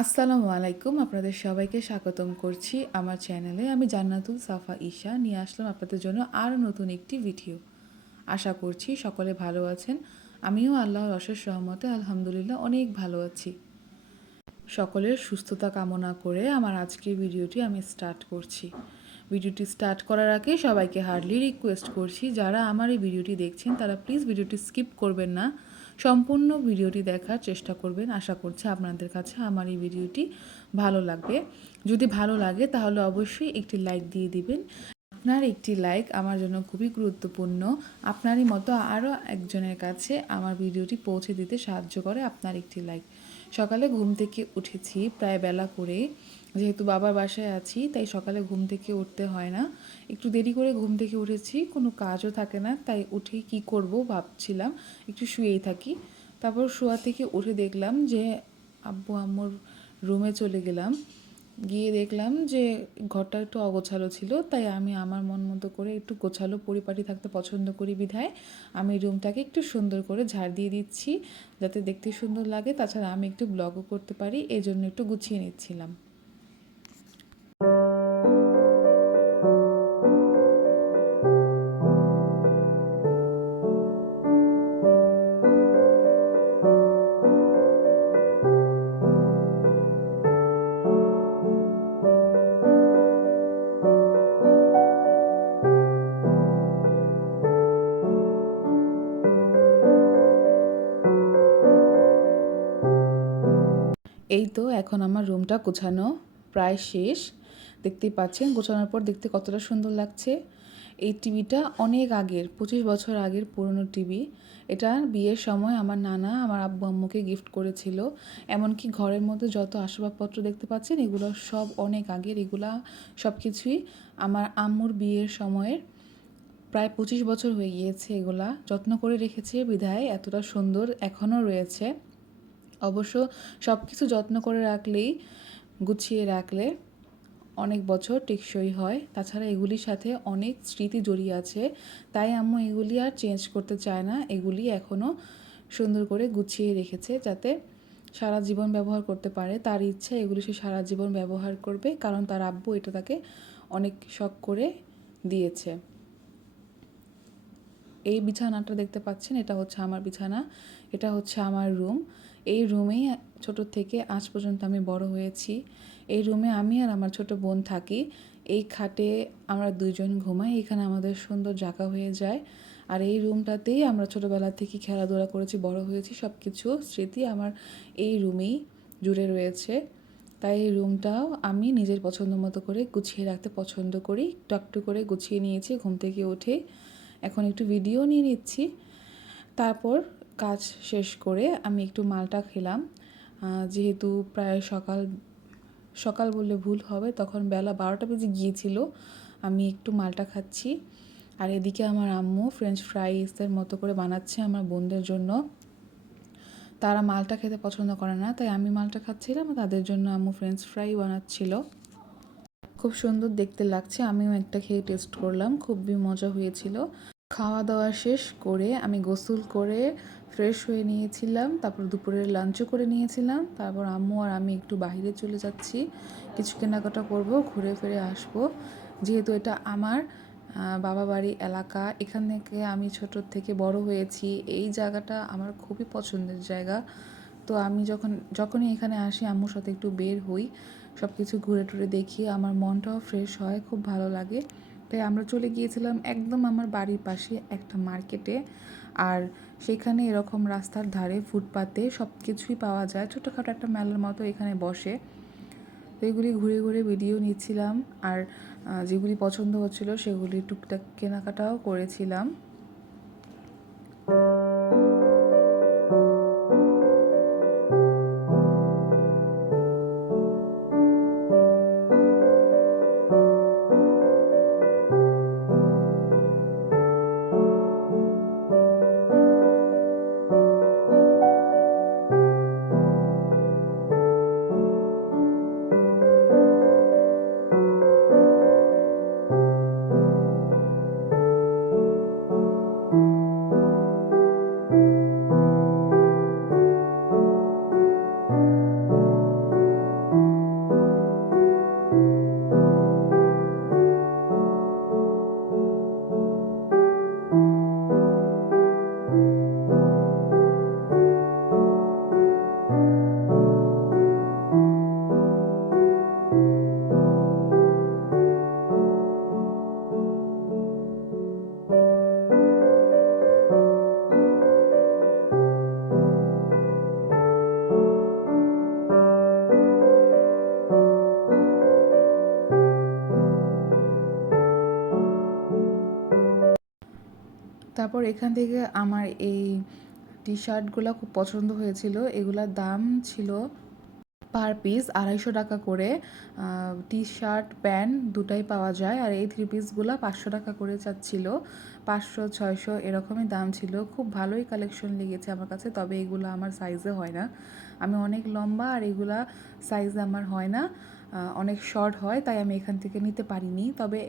আসসালামু আলাইকুম, আপনাদের সবাইকে স্বাগতম করছি আমার চ্যানেলে। আমি জান্নাতুল সাফা ঈশা নিয়ে আসলাম আপনাদের জন্য আরও নতুন একটি ভিডিও। আশা করছি সকলে ভালো আছেন। আমিও আল্লাহর অশেষ রহমতে আলহামদুলিল্লাহ অনেক ভালো আছি। সকলের সুস্থতা কামনা করে আমার আজকের ভিডিওটি আমি স্টার্ট করছি। ভিডিওটি স্টার্ট করার আগে সবাইকে হার্ডলি রিকোয়েস্ট করছি, যারা আমার এই ভিডিওটি দেখছেন তারা প্লিজ ভিডিওটি স্কিপ করবেন না, সম্পূর্ণ ভিডিওটি দেখার চেষ্টা করবেন। আশা করছি আপনাদের কাছে আমার এই ভিডিওটি ভালো লাগবে। যদি ভালো লাগে তাহলে অবশ্যই একটি লাইক দিয়ে দিবেন। আপনার একটি লাইক আমার জন্য খুবই গুরুত্বপূর্ণ। আপনারই মতো আরও একজনের কাছে আমার ভিডিওটি পৌঁছে দিতে সাহায্য করে আপনার একটি লাইক। সকালে ঘুম থেকে উঠেছি প্রায় বেলা করে, যেহেতু বাবার বাসায় আছি তাই সকালে ঘুম থেকে উঠতে হয় না। একটু দেরি করে ঘুম থেকে উঠেছি, কোনো কাজও থাকে না, তাই উঠে কি করব ভাবছিলাম, একটু শুয়েই থাকি। তারপর শোয়া থেকে উঠে দেখলাম যে আব্বু আম্মুর রুমে চলে গেলাম। গিয়ে দেখলাম যে ঘরটা একটু অগোছালো ছিল, তাই আমি আমার মন মতো করে একটু গোছালো পরিপাটি থাকতে পছন্দ করি বিধায় আমি রুমটাকে একটু সুন্দর করে ঝাড় দিয়ে দিচ্ছি, যাতে দেখতে সুন্দর লাগে। তাছাড়া আমি একটু ব্লগও করতে পারি, এই জন্য একটু গুছিয়ে নিচ্ছিলাম। এই তো এখন আমার রুমটা গোছানো প্রায় শেষ। দেখতেই পাচ্ছেন গোছানোর পর দেখতে কতটা সুন্দর লাগছে। এই টিভিটা অনেক আগের, 25 বছর আগের পুরনো টিভি। এটা বিয়ের সময় আমার নানা আমার আব্বু আম্মুকে গিফট করেছিল। এমনকি ঘরের মধ্যে যত আসবাবপত্র দেখতে পাচ্ছেন এগুলো সব অনেক আগের। এগুলা সব কিছুই আমার আম্মুর বিয়ের সময়ের, প্রায় 25 বছর হয়ে গিয়েছে। এগুলা যত্ন করে রেখেছে বিধায় এতটা সুন্দর এখনও রয়েছে। অবশ্য সব কিছু যত্ন করে রাখলেই, গুছিয়ে রাখলে অনেক বছর টেকসই হয়। তাছাড়া এগুলির সাথে অনেক স্মৃতি জড়িয়ে আছে, তাই আম্মু এগুলি আর চেঞ্জ করতে চায় না। এগুলি এখনও সুন্দর করে গুছিয়ে রেখেছে যাতে সারা জীবন ব্যবহার করতে পারে। তার ইচ্ছা এগুলি সে সারা জীবন ব্যবহার করবে, কারণ তার আব্বু এটা তাকে অনেক শখ করে দিয়েছে। এই বিছানাটা দেখতে পাচ্ছেন, এটা হচ্ছে আমার বিছানা, এটা হচ্ছে আমার রুম। এই রুমেই ছোট থেকে আজ পর্যন্ত আমি বড় হয়েছি। এই রুমে আমি আর আমার ছোট বোন থাকি। এই খাটে আমরা দুইজন ঘুমাই, এখানে আমাদের সুন্দর জায়গা হয়ে যায়। আর এই রুমটাতেই আমরা ছোটোবেলা থেকে খেলাধুলা করেছি, বড় হয়েছি, সব কিছু স্মৃতি আমার এই রুমেই জুড়ে রয়েছে। তাই এই রুমটাও আমি নিজের পছন্দ মতো করে গুছিয়ে রাখতে পছন্দ করি। একটু করে গুছিয়ে নিয়েছি ঘুম থেকে উঠে। এখন একটু ভিডিও নিয়ে নিচ্ছি। তারপর কাজ শেষ করে আমি একটু মালটা খেলাম। যেহেতু প্রায় সকাল সকাল বললে ভুল হবে, তখন বেলা 12টা বেজে গিয়েছিল। আমি একটু মালটা খাচ্ছি। আর এদিকে আমার আম্মু ফ্রেঞ্চ ফ্রাইসের মতো করে বানাচ্ছে আমার বোনদের জন্য। তারা মালটা খেতে পছন্দ করে না, তাই আমি মালটা খাচ্ছিলাম, তাদের জন্য আম্মু ফ্রেঞ্চ ফ্রাই বানাচ্ছিল। খুব সুন্দর দেখতে লাগছে, আমিও একটা খেয়ে টেস্ট করলাম, খুবই মজা হয়েছিল। খাওয়া দাওয়া শেষ করে আমি গোসল করে ফ্রেশ হয়ে নিয়েছিলাম। তারপর দুপুরের লাঞ্চও করে নিয়েছিলাম। তারপর আম্মু আর আমি একটু বাইরে চলে যাচ্ছি, কিছু কেনাকাটা করব, ঘুরে ফিরে আসব। যেহেতু এটা আমার বাবা বাড়ি এলাকা, এখান থেকে আমি ছোটোর থেকে বড় হয়েছি, এই জায়গাটা আমার খুবই পছন্দের জায়গা। তো আমি যখনই এখানে আসি আম্মুর সাথে একটু বের হই, সব কিছু ঘুরে টুরে দেখি, আমার মনটাও ফ্রেশ হয়, খুব ভালো লাগে। তাই আমরা চলে গিয়েছিলাম একদম আমার বাড়ির পাশে একটা মার্কেটে। আর সেখানে এরকম রাস্তার ধারে ফুটপাতে সব কিছুই পাওয়া যায়, ছোটোখাটো একটা মেলার মতো এখানে বসে। তো এগুলি ঘুরে ঘুরে ভিডিও নিচ্ছিলাম, আর যেগুলি পছন্দ হচ্ছিলো সেগুলি টুকটাক কেনাকাটাও করেছিলাম। তারপর এখান থেকে আমার এই টি শার্টগুলো খুব পছন্দ হয়েছিল। এগুলার দাম ছিল পার পিস 250 টাকা করে। টি শার্ট প্যান্ট দুটাই পাওয়া যায়। আর এই থ্রি পিসগুলো 500 টাকা করে চাচ্ছিল, 500-600 এরকমই দাম ছিল। খুব ভালোই কালেকশন লেগেছে আমার কাছে, তবে এগুলো আমার সাইজে হয় না। আমি অনেক লম্বা আর এগুলা সাইজে আমার হয় না, অনেক শর্ট হয়, তাই আমি এখান থেকে নিতে পারিনি। তবে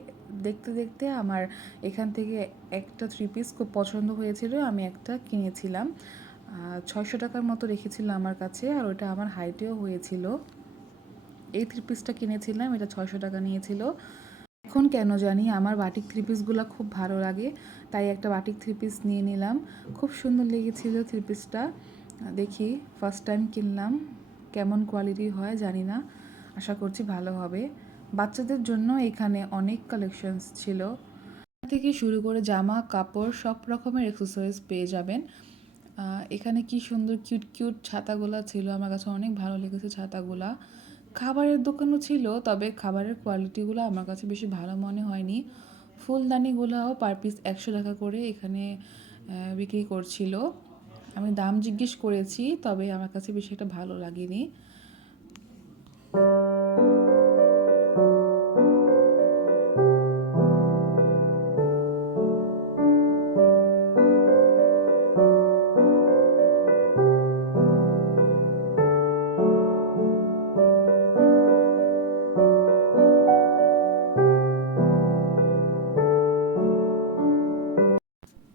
দেখতে দেখতে আমার এখান থেকে একটা থ্রি পিস খুব পছন্দ হয়েছিল, আমি একটা কিনেছিলাম। 600 টাকার মতো রেখেছিল আমার কাছে, আর ওটা আমার হাইটেও হয়েছিল। এই থ্রি পিসটা কিনেছিলাম, এটা 600 টাকা নিয়েছিল। এখন কেন জানি আমার বাটিক থ্রি পিসগুলো খুব ভালো লাগে, তাই একটা বাটিক থ্রি পিস নিয়ে নিলাম। খুব সুন্দর লেগেছিল থ্রি পিসটা। দেখি, ফার্স্ট টাইম কিনলাম, কেমন কোয়ালিটি হয় জানি না, আশা করছি ভালো হবে। বাচ্চাদের জন্য এখানে অনেক কালেকশনস ছিল, থেকে শুরু করে জামা কাপড় সব রকমের অ্যাক্সেসরিজ পেয়ে যাবেন। এখানে কি সুন্দর কিউট কিউট ছাতাগুলা ছিল, আমার কাছে অনেক ভালো লেগেছে ছাতাগুলা। খাবারের দোকানও ছিল, তবে খাবারের কোয়ালিটিগুলো আমার কাছে বেশি ভালো মনে হয়নি। ফুলদানিগুলাও পার পিস 100 টাকা করে এখানে বিক্রি করছিল। আমি দাম জিজ্ঞেস করেছি, তবে আমার কাছে বেশি একটা ভালো লাগেনি।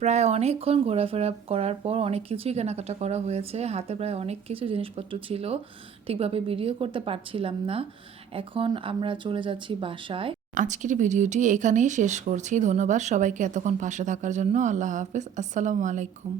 প্রায় অনেকক্ষণ ঘোরাফেরা করার পর অনেক কিছুই কেনাকাটা করা হয়েছে। হাতে প্রায় অনেক কিছু জিনিসপত্র ছিল, ঠিকভাবে ভিডিও করতে পারছিলাম না। এখন আমরা চলে যাচ্ছি বাসায়। আজকের ভিডিওটি এখানেই শেষ করছি। ধন্যবাদ সবাইকে এতক্ষণ পাশে থাকার জন্য। আল্লাহ হাফেজ, আসসালামু আলাইকুম।